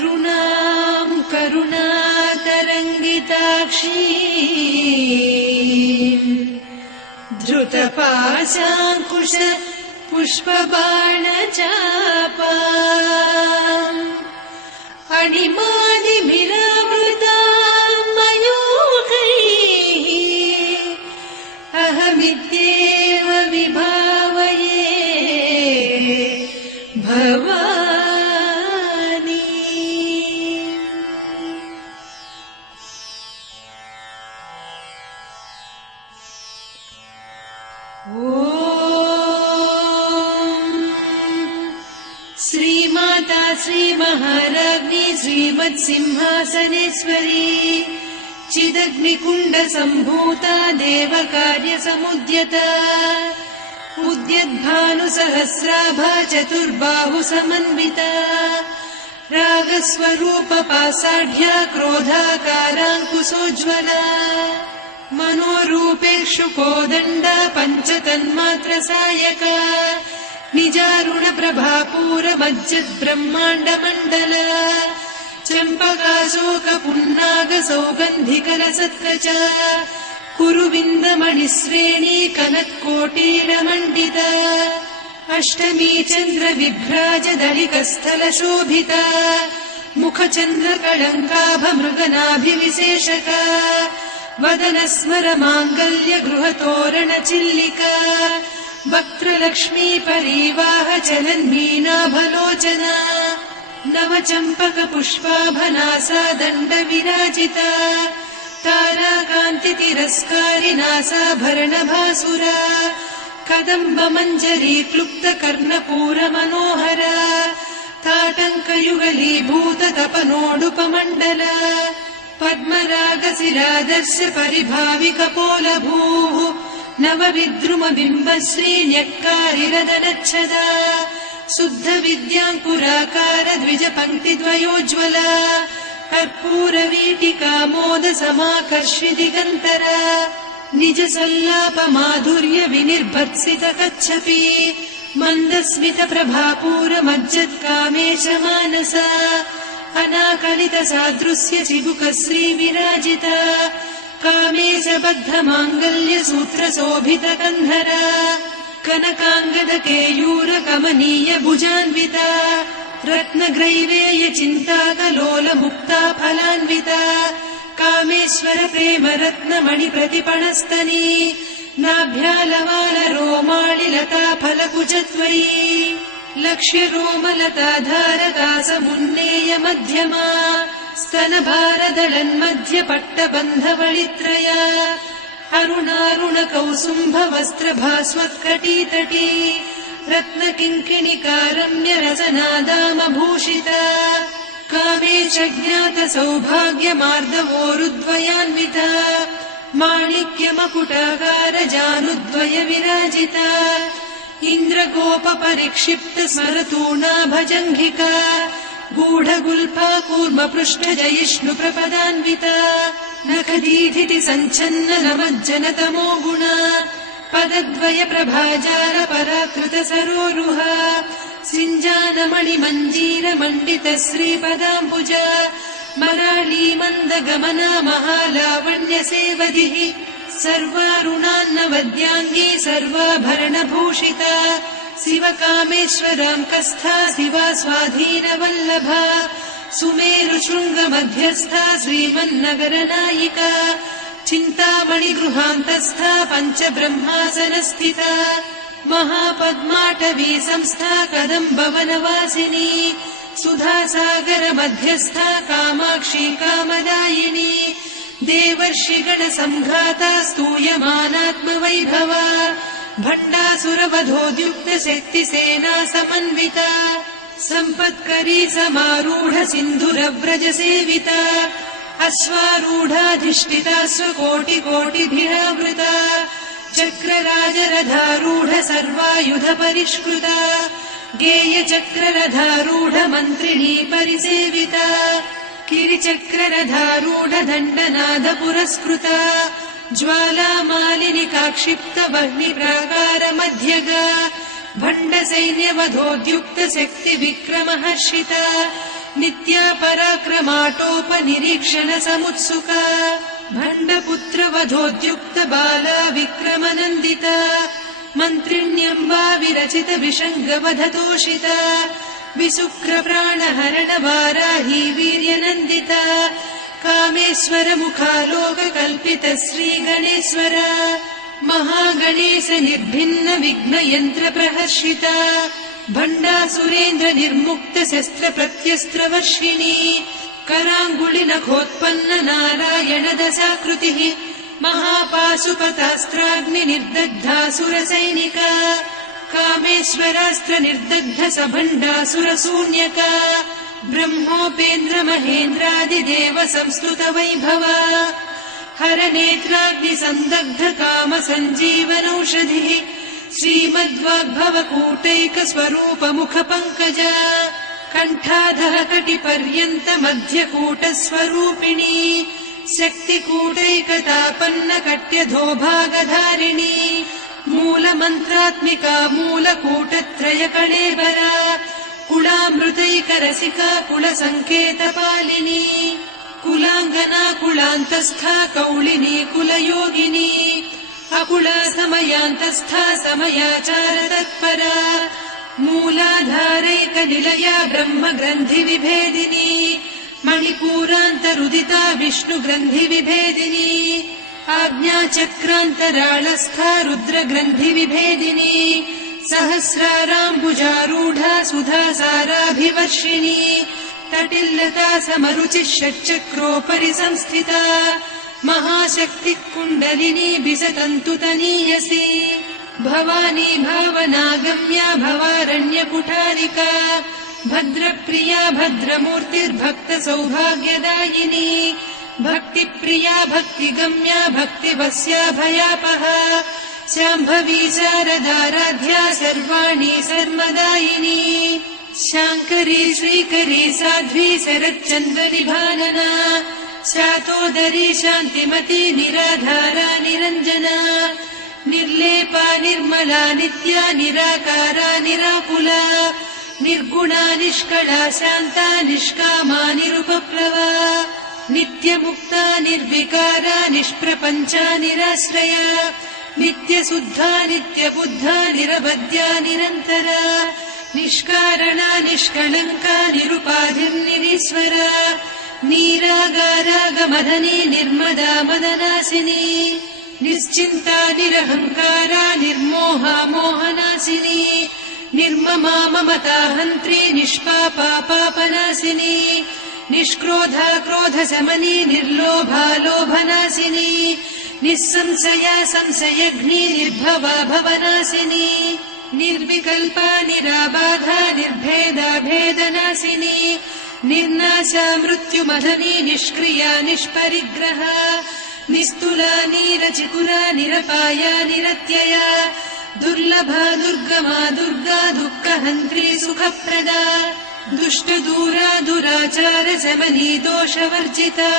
अरुणां करुणातरङ्गिताक्षीं धृतपाशाङ्कुश पुष्पबाणचापाम् अणिमादिभिरावृतां मयूखैः अहमित्येव विभावये भवानी। श्रीमाता श्रीमहाराज्ञी श्रीमत्सिंहासनेश्वरी चिदग्निकुण्डसम्भूता देवकार्यसमुद्यता उद्यद्भानुसहस्राभा चतुर्बाहुसमन्विता रागस्वरूपपासाढ्या क्रोधाकाराङ्कुशोज्ज्वला मनोरूपेक्षुकोदण्डा पञ्चतन्मात्रसायका निजारुणप्रभापूरमज्जद्ब्रह्माण्डमण्डल चम्पकाशोकपुन्नागसौगन्धिकलसत्कचा कुरुविन्दमणिश्रेणी कनत्कोटीरमण्डिता अष्टमी चन्द्रविभ्राजदलिकस्थलशोभिता मुखचन्द्रकळङ्काभमृगनाभिविशेषका वदनस्मरमाङ्गल्यगृहतोरणचिल्लिका वक्त्रलक्ष्मी परिवाह चलन्मीनाभलोचना नवचम्पकपुष्पाभनासा दण्डविराजिता ताराकान्तितिरस्कारिनासाभरणभासुरा कदम्बमञ्जरी क्लुप्तकर्णपूरमनोहरा ताटङ्कयुगलीभूततपनोडुपमण्डला पद्मरागशिरादर्श परिभाविकपोलभूः नवविद्रुमबिम्बश्रीन्यक्कारिरदनच्छदा शुद्धविद्याङ्कुराकार द्विजपङ्क्तिद्वयोज्ज्वला कर्पूरवीटिकामोदसमाकर्षि दिगन्तरा निजसल्लापमाधुर्य विनिर्भत्सितकच्छपि मन्दस्मितप्रभापूरमज्जत्कामेशमानसा अनाकलितसादृश्य चिबुकश्रीविराजिता कामेशबद्धमाङ्गल्यसूत्रशोभितकन्धरा कनकाङ्गदकेयूरकमनीय भुजान्विता रत्नग्रैवेयचिन्ताकलोलमुक्ता फलान्विता कामेश्वर प्रेमरत्नमणिप्रतिपणस्तनी नाभ्यालवालरोमालिलता फलकुचत्वयी लक्ष्यरोमलताधारकासमुन्नेय मध्यमा स्तनभारदलन्मध्यपट्टबन्धवळित्रया अरुणारुणकौसुम्भवस्त्रभास्वत्कटीतटी रत्नकिङ्किणिकारम्यरसनादामभूषिता कामे च ज्ञातसौभाग्यमार्दवोरुद्वयान्विता माणिक्यमकुटाकारजानुद्वय विराजिता इन्द्रगोपपरिक्षिप्तस्मरतूणाभजङ्घिका गूढगुल्फा कूर्मपृष्ठजयिष्णुप्रपदान्विता नखदीधिति सञ्छन्न नमज्जनतमो गुणा पदद्वय प्रभाजाल पराकृत सरोरुहा सिञ्जानमणिमञ्जीरमण्डित श्रीपदाम्बुजा मराळी मन्दगमना महालावण्यसेवधिः सर्वारुणान्नवद्याङ्गी सर्वाभरणभूषिता शिवकामेश्वराङ्कस्था शिवा स्वाधीनवल्लभा सुमेरुशृङ्गमध्यस्था श्रीमन्नगरनायिका चिन्तामणिगृहान्तस्था पञ्चब्रह्मासनस्थिता महापद्माटवी संस्था कदम्बवनवासिनी सुधासागरमध्यस्था कामाक्षी कामदायिनी देवर्षिगणसङ्घाता स्तूयमानात्मवैभवा भण्डासुरवधोद्युक्तशक्तिसेना समन्विता सम्पत्करी समारूढ सिन्धुरव्रजसेविता अश्वारूढाधिष्ठिता स्वकोटिकोटिभिरावृता चक्रराजरथारूढ सर्वायुध परिष्कृता गेयचक्ररथारूढ मन्त्रिणी परिसेविता किरिचक्ररथारूढ दण्डनाद पुरस्कृता ज्वालामालिनिकाक्षिप्त वह्निप्राकार मध्यगा भण्डसैन्यवधोद्युक्त शक्ति विक्रमहर्षिता नित्या पराक्रमाटोपनिरीक्षण समुत्सुका भण्डपुत्र वधोद्युक्त बाला विक्रमनन्दिता मन्त्रिण्यम्बा विरचित विषङ्गवधतोषिता विसुक्र प्राणहरण वाराही वीर्यनन्दिता कामेश्वर मुखालोक कल्पित श्रीगणेश्वर महागणेश निर्भिन्न विघ्न यन्त्र प्रहर्षिता भण्डासुरेन्द्र निर्मुक्त शस्त्र प्रत्यस्त्र वर्षिणी कराङ्गुलि नखोत्पन्न नारायण दशाकृतिः महापाशुपतास्त्राग्नि निर्दग्धासुर सैनिका कामेश्वरास्त्र निर्दग्ध सभण्डासुर शून्यका ब्रह्मोपेन्द्र महेन्द्रादिदेव संस्तुत वैभवा हर नेत्राग्नि सन्दग्ध काम सञ्जीवनौषधिः श्रीमद्वाग्भव कूटैक स्वरूप मुख पङ्कजा कण्ठाधः कटिपर्यन्त मध्यकूट स्वरूपिणी शक्तिकूटैकतापन्न कट्यधोभागधारिणी मूलमन्त्रात्मिका मूलकूटत्रय कळेबरा कुलामृतैकरसिका कुलसङ्केतपालिनी कुलाङ्गना कुलान्तस्था कौलिनी कुलयोगिनी अकुला समयान्तस्था समयाचार तत्परा मूलाधारैकनिलया ब्रह्मग्रन्थि विभेदिनी मणिपूरान्तरुदिता विष्णुग्रन्थि विभेदिनी आज्ञाचक्रान्तराळस्था रुद्रग्रन्थि विभेदिनी सहस्राराम्बुजारूढा सुधासाराभिवर्षिणी तटिल्लता समरुचिः षट्चक्रोपरि संस्थिता महाशक्तिः कुण्डलिनी बिसतन्तुतनीयसी भवानी भावनागम्या भवारण्यकुठारिका भद्रप्रिया भद्रमूर्तिर्भक्त सौभाग्यदायिनी भक्तिप्रिया भक्तिगम्या भक्तिवस्या भयापहा शाम्भवी शारदाराध्या सर्वाणि सर्वदायिनी शाङ्करी श्रीकरी साध्वी शरच्चन्द्रनिभानना शातोदरी शान्तिमती निराधारा निरञ्जना निर्लेपा निर्मला नित्या निराकारा निराकुला निर्गुणा निष्कला शान्ता निष्कामा निरुपप्लवा नित्यमुक्ता निर्विकारा निष्प्रपञ्चा निराश्रया नित्यशुद्धा नित्यबुद्धा निरवद्या निरन्तरा निष्कारणा निष्कलङ्का निरुपाधिर्निरीश्वरा नीरागारागमदनी निर्मदा मदनासिनी निश्चिन्ता निरहङ्कारा निर्मोहा मोहनासिनी निर्ममा ममता हन्त्री निष्पापा पापनासिनी निष्क्रोधा क्रोधशमनी निर्लोभा लोभनासिनी निःसंशया संशयघ्नी निर्भवा भवनासिनी निर्विकल्पा निराबाधा निर्भेदा भेदनासिनी निर्नाशा मृत्युमदनी निष्क्रिया निष्परिग्रहा निस्तुला नीरचिकुरा निरपाया निरत्यया दुर्लभा दुर्गमा दुर्गा दुःखहन्त्री सुखप्रदा दुष्टदूरा दुराचार शमनी दोषवर्जिता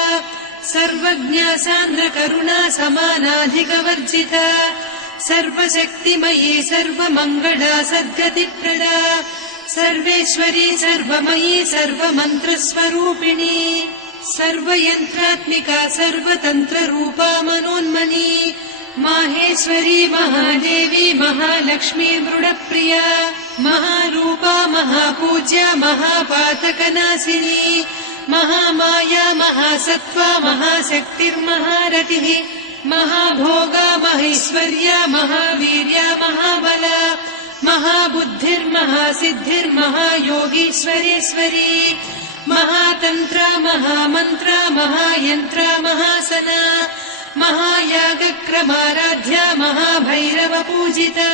सर्वज्ञा सान्द्र करुणा समानाधिकवर्जिता सर्वशक्तिमयी सर्वमङ्गला सद्गतिप्रदा सर्वेश्वरी सर्वमयी सर्वमन्त्रस्वरूपिणी सर्वयन्त्रात्मिका सर्वतन्त्ररूपा मनोन्मनी माहेश्वरी महादेवी महालक्ष्मी मृडप्रिया महारूपा महापूज्या महापातकनाशिनी महामाया महासत्त्वा महाशक्तिर्महारतिः महाभोगा महेश्वर्या महावीर्या महाबला महाबुद्धिर्महासिद्धिर्महायोगीश्वरेश्वरी महातन्त्रा महामन्त्रा महायन्त्रा महासना महायागक्रमाराध्या महाभैरवपूजिता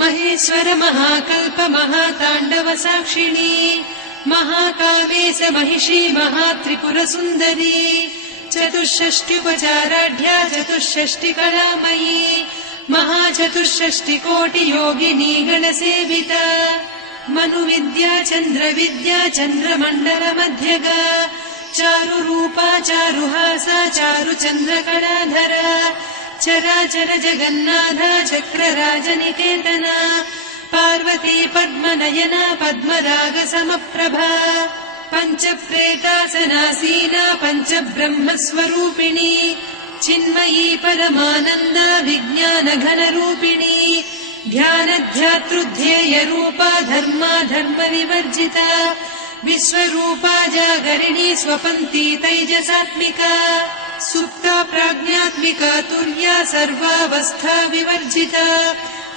महेश्वर महाकल्प महाताण्डव साक्षिणी महाकामेश महिषी महात्रिपुरसुन्दरी चतुष्षष्ट्युपचाराढ्या चतुष्षष्टिकलामयी महाचतुष्षष्टिकोटियोगिनी गणसेविता मनुविद्या चन्द्रविद्या चन्द्रमण्डलमध्यगा चारुरूपा चारुहासा चारुचन्द्रकलाधरा चराचर जगन्नाथा चक्रराजनिकेतना पार्वती पद्मनयना पद्मरागसमप्रभा पञ्चप्रेतासनासीना पञ्चब्रह्मस्वरूपिणी चिन्मयी परमानन्दा विज्ञानघनरूपिणी ध्यानध्यातृध्येयरूपा धर्मा धर्मविवर्जिता विश्वरूपा जागरिणी स्वपन्ती तैजसात्मिका सुप्ता प्राज्ञात्मिका तुर्या सर्वावस्था विवर्जिता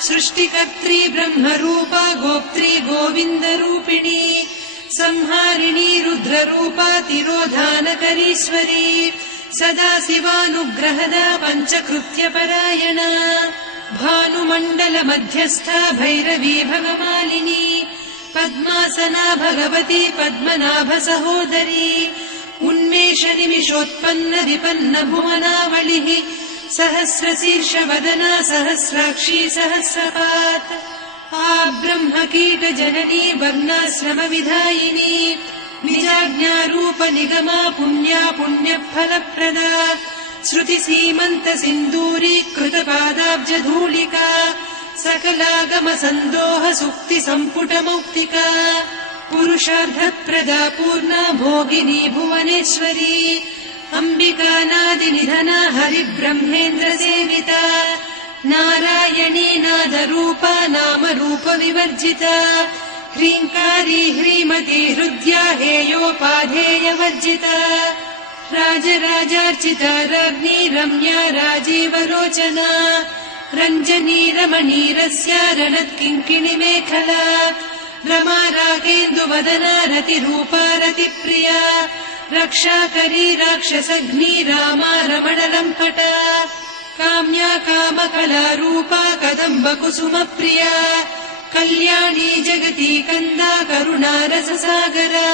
सृष्टिकर्त्री ब्रह्मरूपा गोप्त्री गोविन्दरूपिणी संहारिणी रुद्ररूपा तिरोधानकरीश्वरी सदा शिवानुग्रहदा पञ्चकृत्यपरायणा भानुमण्डलमध्यस्था भैरवी भवमालिनी पद्मासना भगवती पद्मनाभसहोदरी उन्मेषनिमिषोत्पन्न विपन्न भुवनावलिः सहस्रशीर्षवदना सहस्राक्षी सहस्रपात् ब्रह्मकीटजननी वर्णाश्रमविधायिनी निजाज्ञारूपनिगमा पुण्या पुण्यफलप्रदा श्रुतिसीमन्तसिन्दूरीकृतपादाब्जधूलिका सकलागमसन्दोह सुक्तिसम्पुटमौक्तिका पुरुषार्थप्रदा पूर्णा भोगिनी भुवनेश्वरी अम्बिकानादिनिधना हरिब्रह्मेन्द्रसेविता नारायणी नादरूपा नामरूपविवर्जिता ह्रीङ्कारी ह्रीमती हृद्या हेयोपाधेयवर्जिता राजराजार्चिता राज्ञी रम्या राजीवलोचना रञ्जनी रमणीरस्या रणत्किङ्किणिमेखला रमा रागेन्दुवदना रतिरूपा रतिप्रिया रक्षाकरी राक्षसघ्नी रामा रमणलम्पटा काम्या कामकलारूपा कदम्बकुसुमप्रिया कल्याणी जगती कन्दा करुणा रससागरा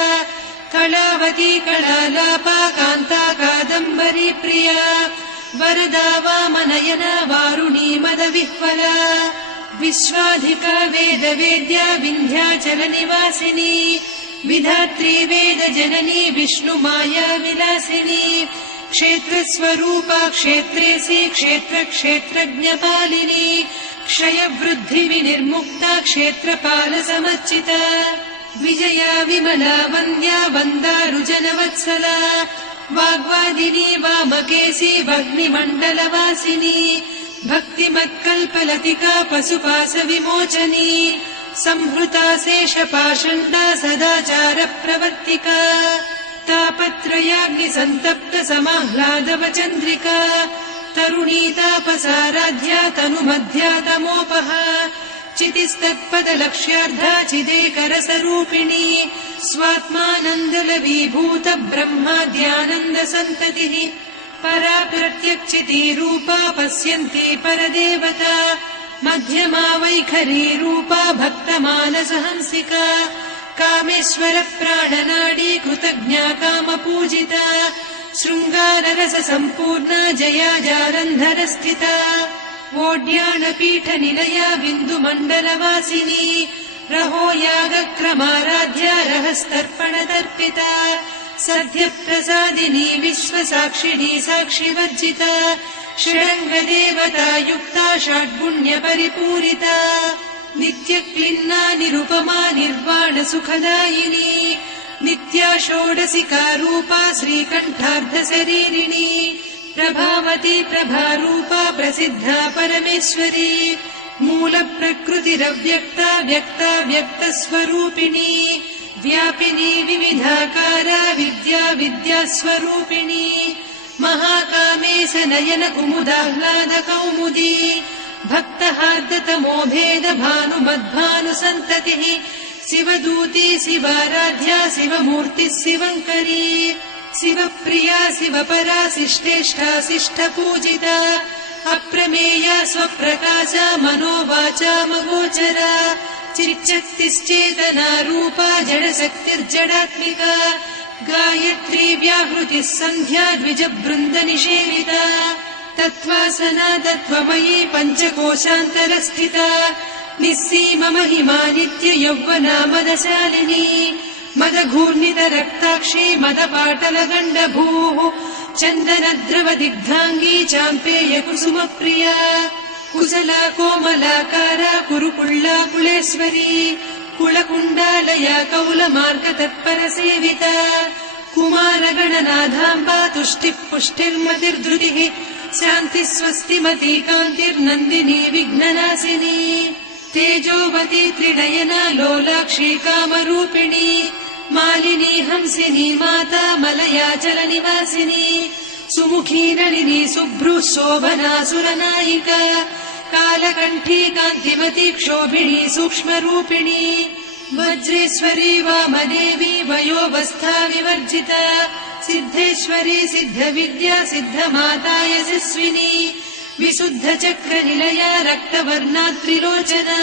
कलावती कलालापा कान्ता कादम्बरी प्रिया वरदा वामनयना वारुणी मदविह्वला विश्वाधिका वेदवेद्या विन्ध्याचलनिवासिनी विधात्री वेदजननी विष्णुमाया विलासिनी क्षेत्रस्वरूपा क्षेत्रेसी क्षेत्रक्षेत्रज्ञपालिनी क्षयवृद्धिविनिर्मुक्ता क्षेत्रपालसमर्चिता विजया विमला वन्द्या वन्दारुजनवत्सला वाग्वादिनी वामकेशी वह्निमण्डलवासिनी भक्तिमत्कल्पलतिका पशुपाशविमोचनी संहृता शेषपाषण्डा सदाचारप्रवर्तिका तापत्रयाग्निसन्तप्त समाह्लादवचन्द्रिका तरुणी तापसाराध्या तनुमध्या तमोपहा चितिस्तत्पदलक्ष्यार्धा चिदेकरसरूपिणी स्वात्मानन्दलवीभूत ब्रह्माद्यानन्दसन्ततिः परा प्रत्यक्षितीरूपा पश्यन्ती परदेवता मध्यमा वैखरी रूपा भक्तमानसहंसिका कामेश्वर प्राणनाडी कृतज्ञा कामपूजिता शृङ्गाररस सम्पूर्णा जया जालन्धरस्थिता वोड्यानपीठनिलया बिन्दुमण्डलवासिनी रहो यागक्रमाराध्या रहस्तर्पणतर्पिता सद्यप्रसादिनी विश्वसाक्षिणी साक्षिवर्जिता षडङ्गदेवता युक्ता षड्गुण्यपरिपूरिता नित्यक्लिन्ना निरुपमा निर्वाणसुखदायिनी नित्या षोडशिका रूपा श्रीकण्ठार्धशरीरिणी प्रभावती प्रभारूपा प्रसिद्धा परमेश्वरी मूलप्रकृतिरव्यक्ता व्यक्ता व्यक्तस्वरूपिणी व्यापिनी विविधाकारा विद्या विद्यास्वरूपिणी महाकामेश नयन कुमुदाह्लाद कौमुदी भक्तहार्दतमो भेद भानुमद्भानुसन्ततिः शिवदूती शिवाराध्या शिवमूर्तिः शिवङ्करी शिवप्रिया शिवपरा शिष्टेष्ठा शिष्टपूजिता अप्रमेया स्वप्रकाशा मनोवाचामगोचरा चिच्चक्तिश्चेतना रूपा जडशक्तिर्जडात्मिका गायत्री व्याहृतिः सन्ध्या द्विजबृन्दनिषेविता तत्त्वासना तत्त्वमयी पञ्चकोशान्तरस्थिता निःसीम महिमा नित्य यौवना मदशालिनी मदघूर्णितरक्ताक्षी मदपाटलगण्डभूः चन्दनद्रवदिग्धाङ्गी चाम्पेय कुसुमप्रिया कुशला कोमलाकारा कुरुकुळ्ळा कुलेश्वरी कुलकुण्डालया कौलमार्गतत्परसेविता कुमारगणनाथाम्बा तुष्टिः पुष्टिर्मतिर्धृतिः शान्तिः स्वस्तिमती कान्तिर्नन्दिनी विघ्ननाशिनी तेजोवती त्रिनयना लोलाक्षी कामरूपिणी मालिनी हंसिनी माता मलयाचलनिवासिनी सुमुखी नलिनी शुभ्रुः शोभना सुरनायिका कालकण्ठी कान्तिमती क्षोभिणी सूक्ष्मरूपिणी वज्रेश्वरी वामदेवी वयोवस्था विवर्जिता सिद्धेश्वरी सिद्धविद्या सिद्धमाता यशस्विनी विशुद्धचक्रनिलया रक्तवर्णा त्रिलोचना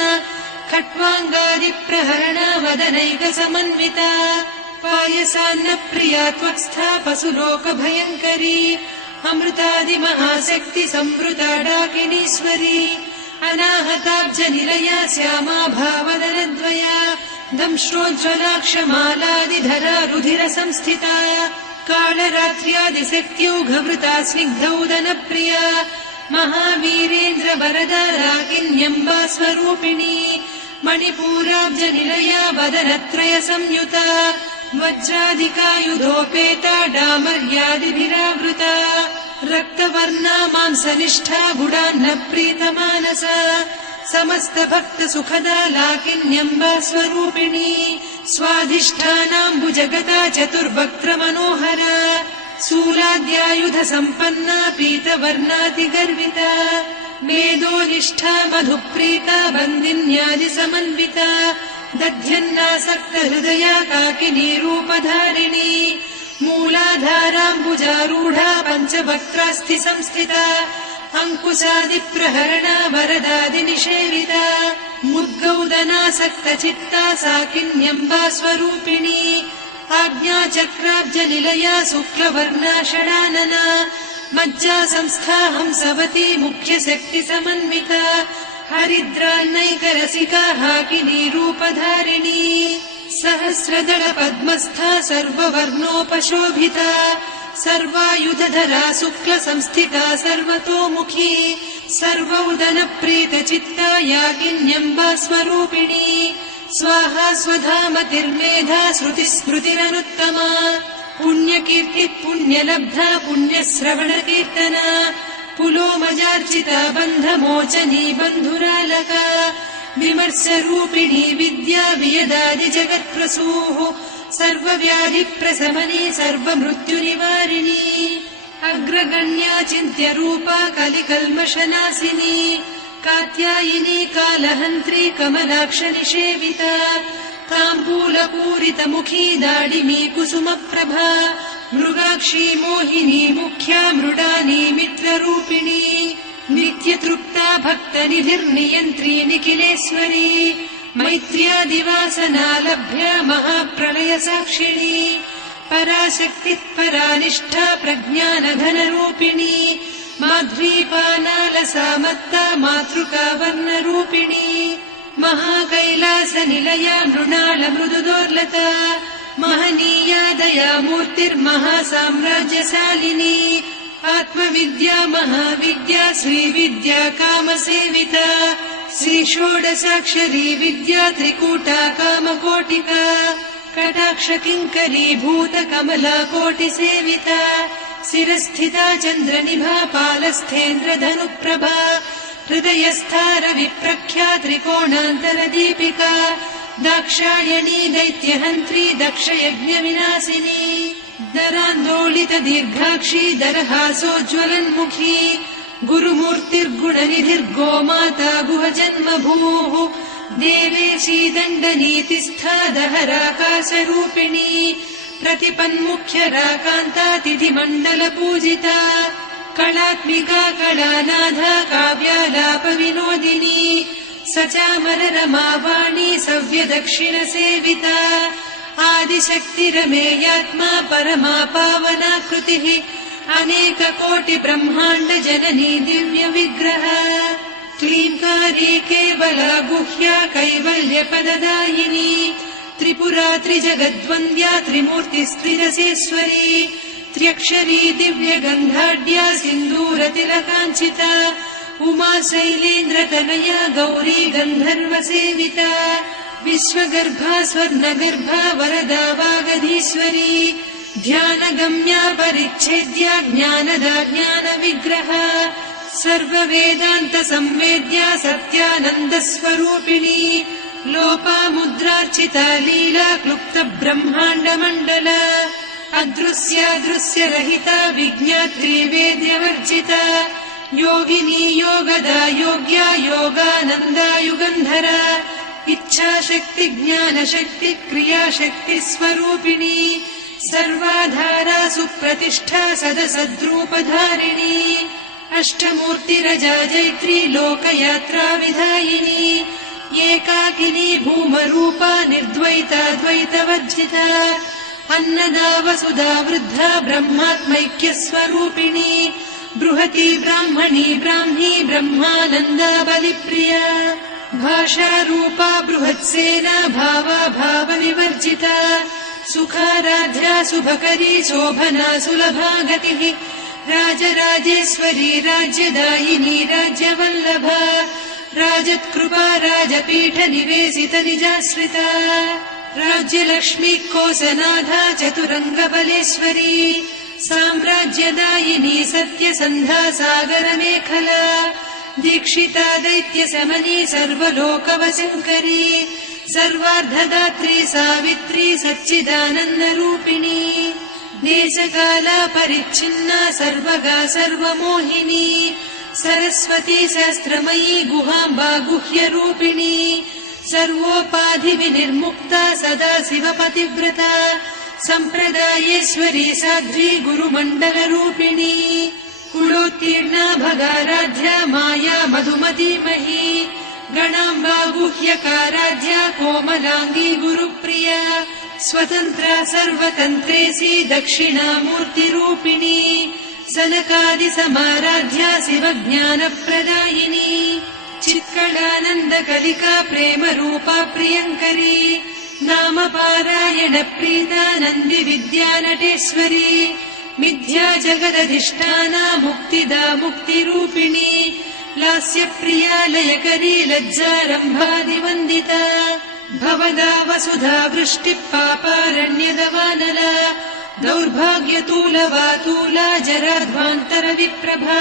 खट्वाङ्गादिप्रहरणा वदनैकसमन्विता पायसान्नप्रिया त्वक्स्था पशुलोकभयङ्करी अमृतादिमहाशक्ति संवृता डाकिनीश्वरी अनाहताब्जनिलया श्यामा भावदनद्वया दंष्ट्रोज्ज्वलाक्षमालादिधरा रुधिरसंस्थिता कालरात्र्यादिशक्त्यौघवृता स्निग्धौदनप्रिया महावीरेन्द्रवरदा राकिन्यम्बा स्वरूपिणी मणिपूराब्जनिलया वदनत्रय संयुता वज्राधिकायुधोपेता डामर्यादिभिरावृता रक्तवर्णा मांसनिष्ठा गुडान्नप्रीतमानसा समस्तभक्तसुखदा लाकिन्यम्बा स्वरूपिणी स्वाधिष्ठानाम्बुजगता चतुर्वक्त्रमनोहरा शूलाद्यायुधसम्पन्ना पीतवर्णातिगर्विता मेदोनिष्ठा मधुप्रीता बन्दिन्यादिसमन्विता दध्यन्नासक्तहृदया काकिनी रूपधारिणी मूलाधाराम्बुजारूढा पञ्चवक्त्रास्थि संस्थिता अङ्कुशादिप्रहरणा वरदादिनिषेविता मुद्गौदनासक्तचित्ता साकिन्यम्बा स्वरूपिणी आज्ञाचक्राब्जनिलया शुक्लवर्णा षडानना मज्जा संस्था हंसवती मुख्यशक्तिसमन्विता हरिद्रान्नैकरसिका हाकिनी रूपधारिणी सहस्रदल पद्मस्था सर्ववर्णोपशोभिता सर्वायुधधरा शुक्लसंस्थिता सर्वतोमुखी सर्वौदनप्रीतचित्ता याकिन्यम्बा स्वरूपिणी स्वाहा स्वधामतिर्मेधा श्रुतिस्मृतिरनुत्तमा पुण्यकीर्तिः पुण्यलब्धा पुण्यश्रवणकीर्तना पुलोमजार्चिता बन्धमोचनी बन्धुरालका विमर्शरूपिणी विद्या वियदादिजगत्प्रसूः सर्वव्याधिप्रशमनी सर्वमृत्युनिवारिणी अग्रगण्या चिन्त्यरूपा कलिकल्मषनाशिनी कात्यायिनी कालहन्त्री कमलाक्षनिषेविता ताम्बूलपूरितमुखी दाडिमी कुसुमप्रभा मृगाक्षी मोहिनी मुख्या मृडानी मित्ररूपिणी नित्यतृप्ता भक्तनिधिर्नियन्त्री निखिलेश्वरी मैत्र्यादिवासना लभ्या महाप्रलयसाक्षिणी पराशक्तिः परानिष्ठा प्रज्ञानधनरूपिणी माध्वीपानालसामत्ता मातृका वर्णरूपिणी महाकैलासनिलया मृणालमृदुदोर्लता महनीया दयामूर्तिर्महासाम्राज्यशालिनी आत्मविद्या महाविद्या श्रीविद्या कामसेविता श्रीषोडशाक्षरी विद्या त्रिकूटा कामकोटिका कटाक्षकिङ्करी भूतकमला कोटिसेविता शिरस्थिता चन्द्रनिभा पालस्थेन्द्रधनुप्रभा हृदयस्था रविप्रख्या त्रिकोणान्तरदीपिका दाक्षायणी दैत्यहन्त्री दक्षयज्ञविनाशिनी दरान्दोलित दीर्घाक्षी दरहासोज्ज्वलन्मुखी गुरुमूर्तिर्गुणनिधिर्गोमाता गुहजन्मभूः देवेशी दण्डनीतिस्था दहराकाशरूपिणी प्रतिपन्मुख्यराकान्तातिथिमण्डलपूजिता कलात्मिका कलानाथा काव्यालापविनोदिनी सचामररमावाणी सव्यदक्षिणसेविता आदिशक्तिरमेयात्मा परमा पावनाकृतिः अनेककोटिब्रह्माण्डजननी दिव्यविग्रह क्लीङ्कारी केवला गुह्या कैवल्यपददायिनी त्रिपुरा त्रिजगद्वन्द्या त्रिमूर्तिस्त्रिरसेश्वरी त्र्यक्षरी दिव्यगन्धाढ्या सिन्दूरतिलकाञ्चिता उमा शैलेन्द्रतनया गौरी गन्धर्वसेविता विश्वगर्भा स्वर्णगर्भा वरदा वागधीश्वरी ध्यानगम्या परिच्छेद्या ज्ञानदा ज्ञानविग्रहा सर्ववेदान्तसंवेद्या सत्यानन्दस्वरूपिणी लोपामुद्रार्चिता लीला क्लुप्तब्रह्माण्डमण्डला अदृश्यादृश्यरहिता विज्ञात्री वेद्यवर्जिता योगिनी योगदा योग्या योगानन्दा युगन्धरा इच्छाशक्ति ज्ञानशक्ति क्रियाशक्ति स्वरूपिणी सर्वाधारा सुप्रतिष्ठा सदसद्रूपधारिणी अष्टमूर्तिरजा जैत्री लोकयात्रा विधायिनी एकाकिनी भूमरूपा निर्द्वैता द्वैतवर्जिता अन्नदा वसुधा वृद्धा ब्रह्मात्मैक्यस्वरूपिणी बृहती ब्राह्मणी ब्राह्मी ब्रह्मानन्दा बलिप्रिया भाषारूपा बृहत्सेना भावा भावविवर्जिता सुखाराध्या शुभकरी शोभना सुलभा गतिः राजराजेश्वरी राज्यदायिनी राज्यवल्लभा राजत्कृपा राजपीठ निवेशित निजाश्रिता राज्यलक्ष्मी कोसनाधा चतुरङ्गबलेश्वरी साम्राज्यदायिनी सत्यसन्धा सागरमेखला दीक्षिता दैत्यशमनी सर्वलोकवशङ्करी सर्वार्धदात्री सावित्री सच्चिदानन्दरूपिणी देशकाला परिच्छिन्ना सर्वगा सर्वमोहिनी सरस्वती शास्त्रमयी गुहाम्बा गुह्यरूपिणी सर्वोपाधिविनिर्मुक्ता सदा शिवपतिव्रता सम्प्रदायेश्वरी साध्वी गुरुमण्डलरूपिणी कुलोत्तीर्णा भगाराध्या माया मधुमतीमही गणाम्बा गुह्यकाराध्या कोमलाङ्गी गुरुप्रिया स्वतन्त्रा सर्वतन्त्रेसी दक्षिणामूर्तिरूपिणी सनकादिसमाराध्या शिवज्ञानप्रदायिनी चित्कलानन्दकलिका प्रेमरूपा प्रियङ्करी नामपारायणप्रीता नन्दिविद्यानटेश्वरी मिथ्या जगदधिष्ठाना मुक्तिदा मुक्तिरूपिणी लास्यप्रिया लयकरी लज्जारम्भादिवन्दिता भवदा वसुधा वृष्टिः पापारण्यदवानला दौर्भाग्यतूलवातूला जराध्वान्तरविप्रभा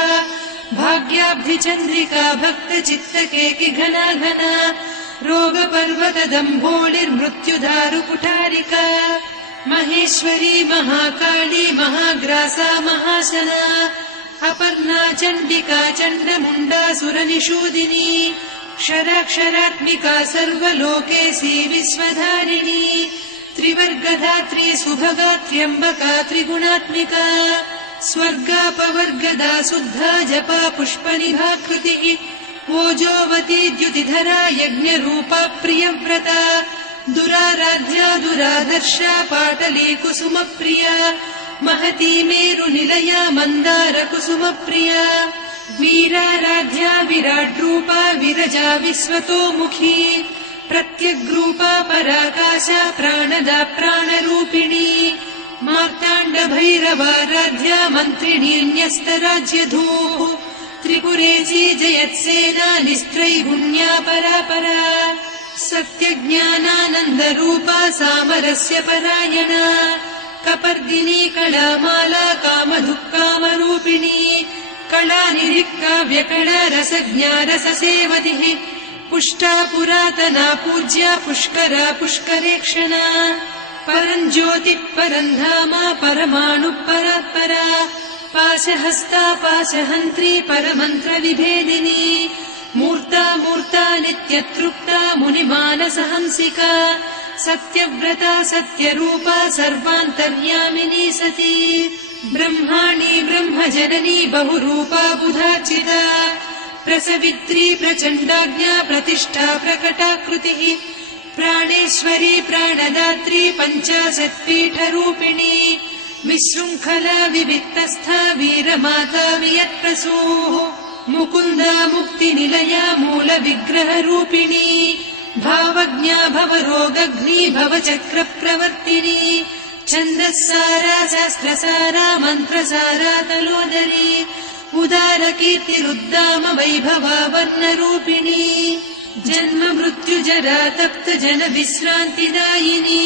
भाग्याब्धिचन्द्रिका भक्तचित्तकेकि घना घना रोगपर्वतदम्भोलिर्मृत्युदारुकुठारिका महेश्वरी महाकाली महाग्रासा महाशना अपर्णा चण्डिका चण्डमुण्डा सुरनिषूदिनी क्षराक्षरात्मिका सर्वलोकेशी विश्वधारिणी त्रिवर्गधात्री सुभगा त्र्यम्बका त्रिगुणात्मिका स्वर्गापवर्गदा शुद्धा जपा पुष्पनिभाकृतिः ओजोवती द्युतिधरा यज्ञरूपा प्रियव्रता दुराराध्या दुरादर्शा पाटली कुसुमप्रिया महती मेरुनिलया मन्दार कुसुमप्रिया वीराराध्या विराड्रूपा विरजा विश्वतोमुखी प्रत्यग्रूपा पराकाशा प्राणदा प्राणरूपिणी मार्ताण्डभैरवाराध्या मन्त्रिणी न्यस्तराज्यधूः त्रिपुरेशी जयत्सेना निस्त्रैगुण्या परापरा सत्यज्ञानानन्दरूपा सामरस्य परायणा कपर्दिनी कलामाला कामधुक्कामरूपिणी कलानिधिक्काव्यकला रसज्ञा रससेवतिः पुष्टा पुरातना पूज्या पुष्करा पुष्करेक्षणा परञ्ज्योतिः परन्धामा परमाणुः परात्परा पाशहस्ता पाशहन्त्री परमन्त्रविभेदिनी मूर्ता मूर्ता नित्यतृप्ता मुनिमानसहंसिका सत्यव्रता सत्यरूपा सर्वान्तर्यामिनी सती ब्रह्माणी ब्रह्मजननी बहुरूपा बुधार्चिता प्रसवित्री प्रचण्डाज्ञा प्रतिष्ठा प्रकटाकृतिः प्राणेश्वरी प्राणदात्री पञ्चाशत्पीठरूपिणी विशृङ्खला विविक्तस्था वीरमाता वियत्प्रसूः मुकुन्दा मुक्तिनिलया मूलविग्रहरूपिणी भावज्ञा भवरोगघ्नी भवचक्रप्रवर्तिनी छन्दस्सारा शास्त्रसारा मन्त्रसारा तलोदरी उदारकीर्तिरुद्दाम वैभवा वर्णरूपिणी जन्म मृत्यु जरा तप्त जन विश्रान्तिदायिनी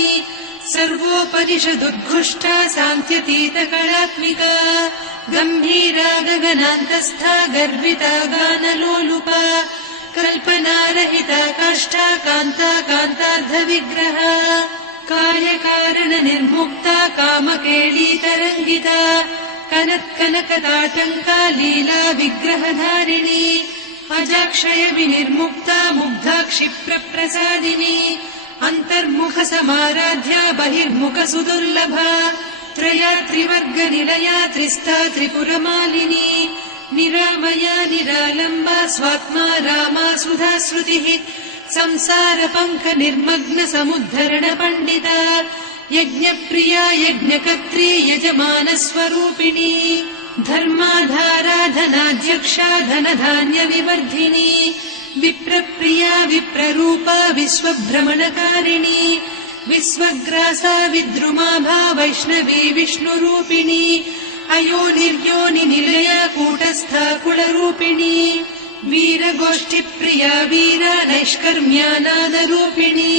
सर्वोपनिषदुद्घुष्टा सान्त्यतीत कलात्मिका गम्भीरा गगनान्तस्था गर्विता गानलोलुपा कल्पनारहिता काष्ठा कान्ता कान्तार्धविग्रहा कार्यकारण निर्मुक्ता कामकेळीतरङ्गिता कनत्कनकताटङ्का लीला विग्रहधारिणी अजाक्षय विनिर्मुक्ता मुग्धा क्षिप्रप्रसादिनी अन्तर्मुख समाराध्या बहिर्मुख सुदुर्लभा त्रया त्रिवर्गनिलया त्रिस्था त्रिपुरमालिनी निरामया निरालम्बा स्वात्मा रामा सुधा श्रुतिः संसार पङ्क निर्मग्न समुद्धरण पण्डिता यज्ञप्रिया यज्ञकर्त्री यजमान स्वरूपिणी धर्माधारा धनाध्यक्षा धनधान्य विवर्धिनी विप्रप्रिया विप्ररूपा विश्वभ्रमणकारिणी विश्वग्रासा विद्रुमाभा वैष्णवी विष्णुरूपिणी अयोनिर्योनि निलया कूटस्था कुलरूपिणी वीरगोष्ठिप्रिया वीरा नैष्कर्म्यानादरूपिणी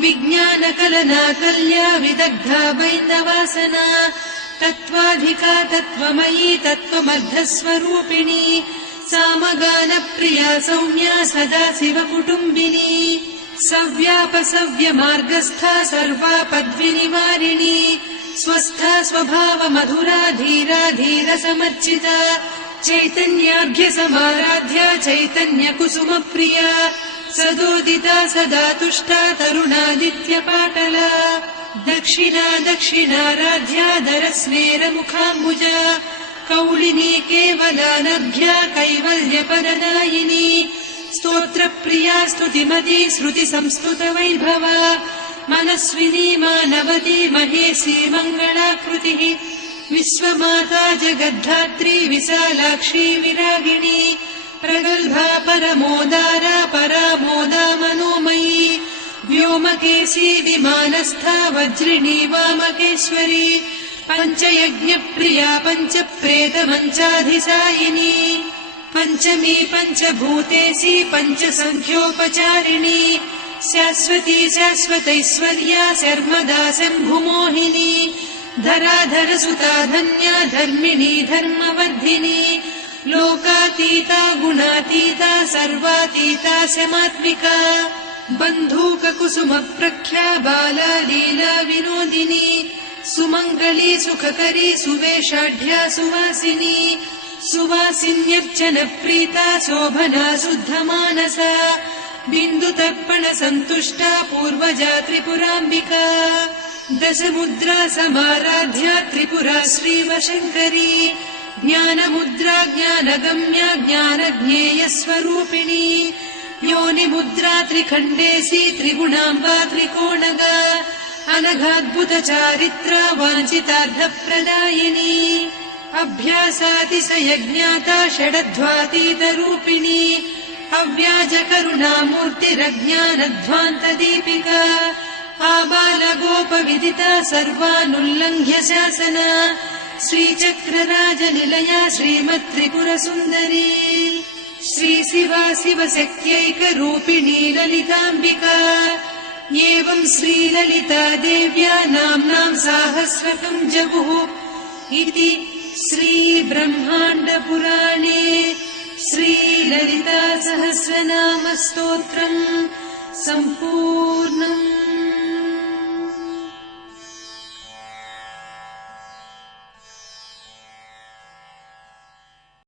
विज्ञानकलना कल्या विदग्धा वैन्दवासना तत्त्वाधिका तत्त्वमयी तत्त्वमर्धस्वरूपिणी सामगानप्रिया सौम्या सदा शिवकुटुम्बिनी सव्यापसव्यमार्गस्था सर्वा पद्विनिवारिणी स्वस्था स्वभाव मधुरा धीरा धीर समर्चिता चैतन्याभ्य समाराध्या चैतन्य कुसुम प्रिया सदोदिता सदा तुष्टा तरुणादित्य पाटला दक्षिणा दक्षिणाराध्या दरस्मेर मुखाम्बुजा कौलिनी केवलानभ्या कैवल्यपददायिनी स्तोत्रप्रिया स्तुतिमती श्रुति संस्तुत वैभवा मनस्विनी मानवती महेशी मङ्गलाकृतिः विश्वमाता जगद्धात्री विशालाक्षी विरागिणी प्रगल्भा परमोदारा परामोदा मनोमयी व्योमकेशी विमानस्था वज्रिणी वामकेश्वरी पञ्चयज्ञप्रिया पञ्चप्रेतमञ्चाधिसायिनी पञ्चमी पञ्चभूतेशी पञ्चसङ्ख्योपचारिणी शाश्वती शाश्वतैश्वर्या शर्मदा शम्भुमोहिनी धराधर सुता धन्या धर्मिणी धर्मवर्धिनी लोकातीता गुणातीता सर्वातीता शमात्मिका बन्धूक कुसुम प्रख्या बाला लीला विनोदिनी सुमङ्गली सुखकरी सुवेशाढ्या सुवासिनी सुवासिन्यर्चन प्रीता शोभना शुद्धमानसा बिन्दुतर्पण सन्तुष्टा पूर्वजा त्रिपुराम्बिका दशमुद्रा समाराध्या त्रिपुरा श्रीवशङ्करी ज्ञानमुद्रा ज्ञानगम्या ज्ञानज्ञेयस्वरूपिणी योनिमुद्रा त्रिखण्डेशी त्रिगुणाम्बा त्रिकोणगा अनघाद्भुत चारित्रा वाञ्छितार्थप्रदायिनी अभ्यासातिशयज्ञाता षडध्वातीतरूपिणी अव्याजकरुणामूर्तिरज्ञानध्वान्तदीपिका आबालगोपविदिता सर्वानुल्लङ्घ्य शासना श्रीचक्रराजनिलया श्रीमत्त्रिपुरसुन्दरी श्रीशिवा शिवशक्त्यैकरूपिणी ललिताम्बिका एवं श्रीललिता देव्या नाम्नां साहस्रकं जगुः इति श्रीब्रह्माण्डपुराणे श्रीललिता सहस्रनाम स्तोत्रम् सम्पूर्णम्।